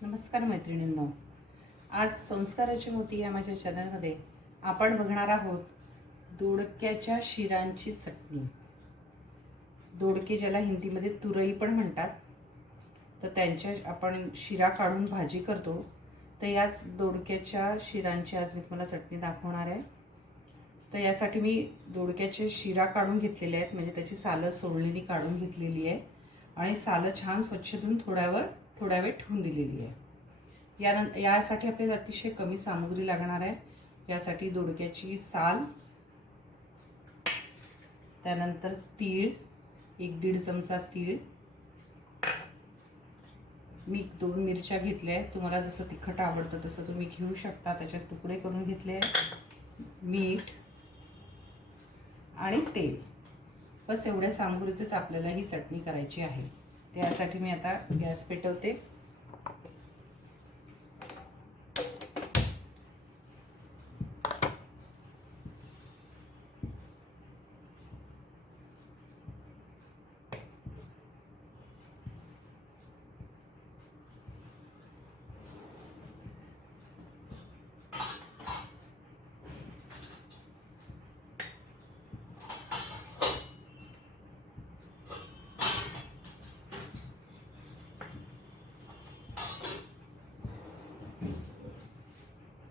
नमस्कार मैत्रिणींनो, आज संस्काराचे मोती या माझ्या चॅनलमध्ये आपण बघणार आहोत दोडक्याच्या शिरांची चटणी। दोडके ज्याला हिंदीमध्ये तुरई पण म्हणतात, तर त्यांच्या आपण शिरा काढून भाजी करतो, तर याच दोडक्याच्या शिरांची आज मी तुम्हाला चटणी दाखवणार आहे। तर यासाठी मी दोडक्याचे शिरा काढून घेतलेले आहेत, म्हणजे त्याची सालं सोललेली काढून घेतलेली आहे आणि सालं छान स्वच्छ धुवून थोडा वेळ ठेवून दिलेली आहे। यासाठी आपल्याला अतिशय कमी सामग्री लागणार आहे। यासाठी दोडक्याची साल, त्यानंतर तीळ, 1-1.5 चमचा तीळ, मी 2 मिरच्या घेतल्या आहेत। तुम्हाला जसं तिखट आवडतं तसं तुम्ही घेऊ शकता। त्याच्यात तुकडे करून घेतले, मीठ आणि तेल, बस एवढ्या सामग्रीतच आपल्याला ही चटणी करायची आहे। त्यासाठी मी आता गॅस पेटवते।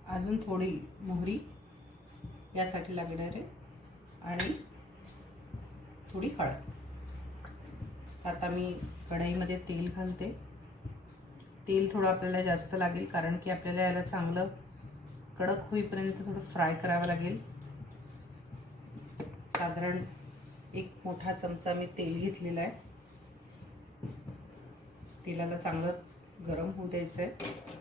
अजून थोडी मोहरी यासाठी लागणार आहे आणि थोडी हळद। आता मी कढईमध्ये तेल घालते। तेल थोडं आपल्याला जास्त लागेल, कारण की आपल्याला याला चांगलं कडक होईपर्यंत थोडं फ्राय करावं लागेल। साधारण 1 मोठा चमचा मी तेल घेतलेला आहे। तेलाला चांगलं गरम होऊ द्यायचं आहे।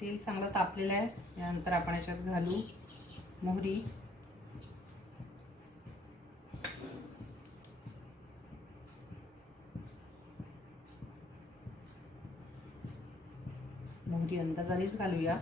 तेल चांगलं तापलेलं आहे। यानंतर आपण याच्यात घालू मोहरी, मोहरी अंदाजानेच घालूया।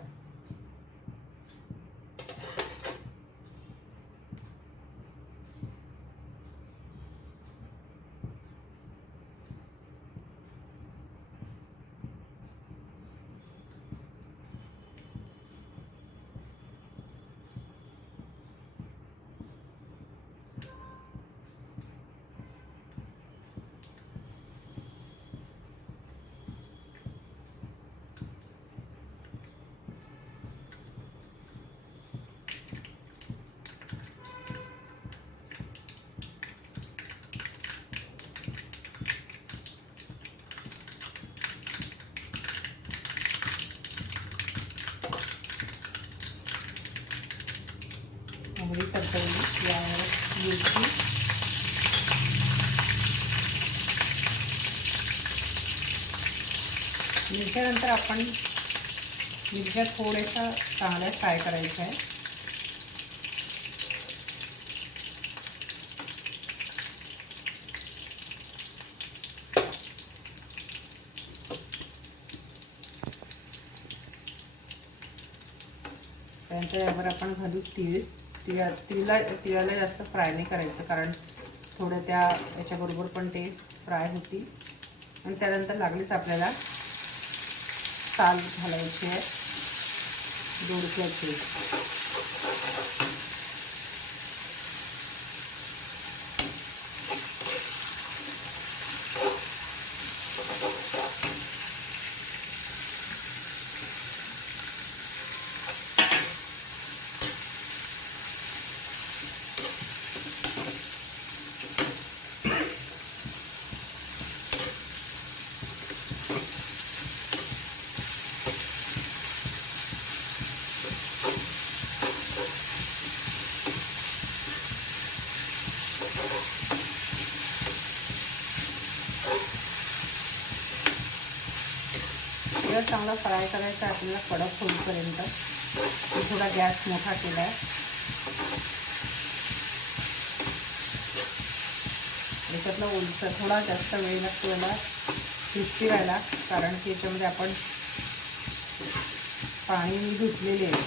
मोहरी तडतडली, यावर मिरची, मिरच्यानंतर आपण मिरच्या थोड्याशा चांगल्या फ्राय करायच्या आहे। त्यानंतर यावर आपण घालू तीळ। तिळाला जास्त फ्राय नाही करायचं, कारण थोडं याच्याबरोबर पण ते फ्राय होतील। आणि त्यानंतर लागलीच आपल्याला साल घालायची आहे दोडक्याची। तेल चांगला फ्राय करायचा आपल्याला कडक होईपर्यंत। थोडा गॅस मोठा केला आहे। त्याच्यातला ओलसर थोडा जास्त वेळ लागतो याला क्रिस्पी व्हायला, कारण की याच्यामध्ये आपण पाणी धुतलेले आहे.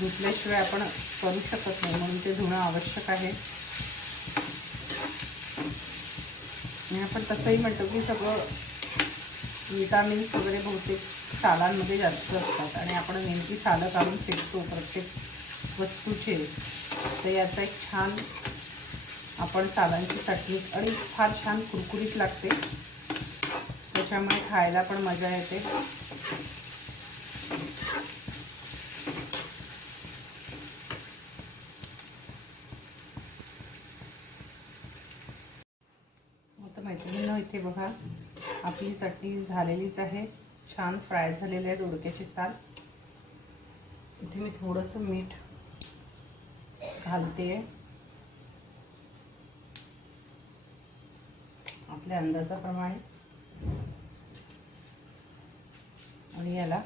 धुतल्याशिवाय आपण करू शकत नाही, म्हणून ते धुणं आवश्यक आहे. आणि आपण तसंही म्हणतो की सगळं विटामिन्स वगैरे बहुतेक सालांमध्ये जास्त असतात आणि आपण नेमकी सालं काढून फेकतो प्रत्येक वस्तूचे. तर याचा एक छान आपण सालांची चटणी आणि फार छान कुरकुरीत लागते, त्याच्यामुळे खायला पण मजा येते. आता मैत्रिणींनो, इथे बघा आपली चटणी झालेलीच आहे, छान फ्राय झालेली आहे दोडक्याची साल. इथे मी थोडंसं मीठ घालते आपल्या अंदाजाप्रमाणे, आणि याला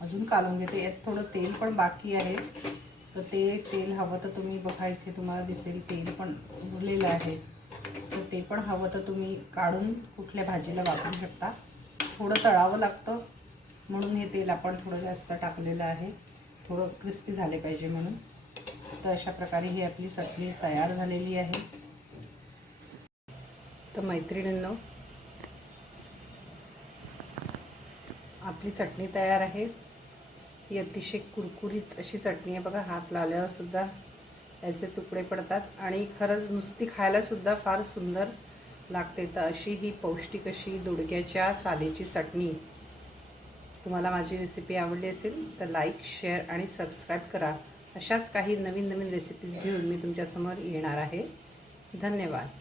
अजून कालवून घेते. यात थोडं तेल पण बाकी आहे, तर ते तेल हवं तर तुम्ही बघा, इथे तुम्हाला दिसेल तेल पण उरलेलं आहे, तर ते पण हवं तर तुम्ही काढून कुठल्या भाजीला वापरू शकता. थोडं तळावं लागतं म्हणून हे तेल आपण थोडं जास्त टाकलेलं आहे, थोडं क्रिस्पी झाले पाहिजे म्हणून. तर अशा प्रकारे ही आपली चटणी तयार झालेली आहे. तर मैत्रिणींनो, आपली चटणी तयार आहे. ही अतिशय कुरकुरीत अशी चटणी आहे बघा. हात लावल्यावर सुद्धा याचे तुकडे पडतात आणि खरंच नुसती खायला सुद्धा फार सुंदर लागते. तर अशी ही पौष्टिक अशी दोडक्याच्या सालीची चटणी. तुम्हाला माझी रेसिपी आवडली असेल तर लाईक, शेअर आणि सबस्क्राईब करा. अशाच काही नवीन नवीन रेसिपीज घेऊन मी तुमच्यासमोर येणार आहे. धन्यवाद.